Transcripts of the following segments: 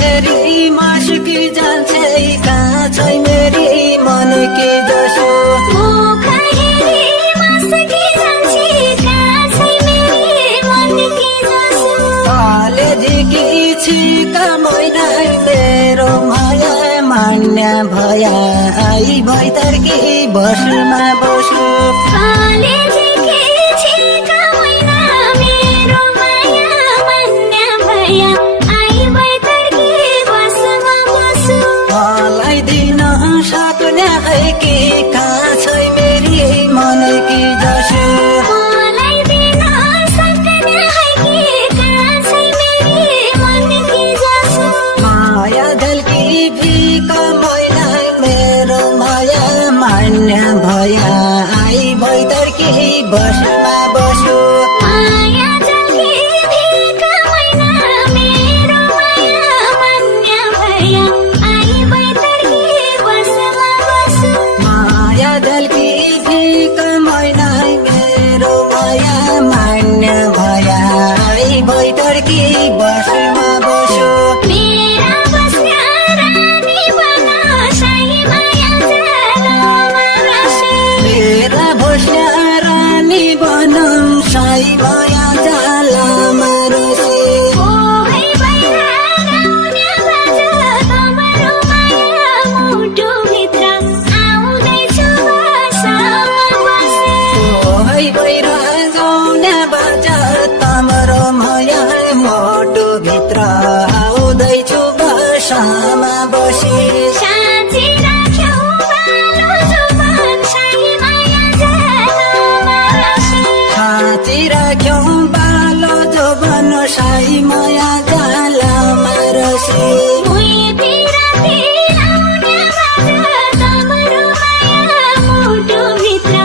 हेरी मासुकी जान्छ काँचै मेरी मनकी जसो मुख हेरी मासुकी जान्छ काँचै मेरी मनकी जसो कलेजीकी छिका मैना मेरो माया मान्य भया आई भैतर्की बसमा बसो कलेजीकी छिका मैना मेरो माया मान्य भया आई भैतर्की बसमा बसो मलाई दिन सक्ने कि काँचै मेरी मनकी जसो मलाई दिन सक्ने कि काँचै मेरी मनकी जसो माया झल्की फिका मैना मेरो माया मान्य भया आई भैतर्की बसमा बसो माया झल्की फिका मैना मेरो माया मान्य भया आई भैतर्की बसमा बसो माया झल्की फिका मैना मेरो माया मान्य भया आई भैतर्की बसमा बसो मेरा बस्या रानी बना साई माया जालमा रसे मेरा भोस्या रानी बनम साई माया जालमा रसे ओ है भैरा गाउने बाजा तमरो माया मुटुभित्र आउँदैछु बसमा बसे ओ है भैरा गाउने बाजा तमरो माया मोटो भित्र आउँदैछु बसमा बसी साँची राख्यौ बालो जुबान साई माया जालमा रसे छाती राख्यौँ बालो जोबन साई माया जालमा रसी मुई पिराती लाउने बाजा तमरो माया मुटुभित्र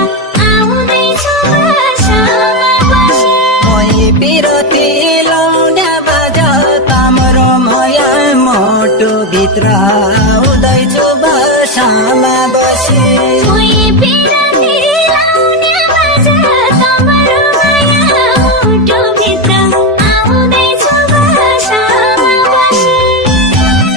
आउँदैछु बसमा बसे मै बिरती लाउने बाजा तमरो माया मोटो भित्र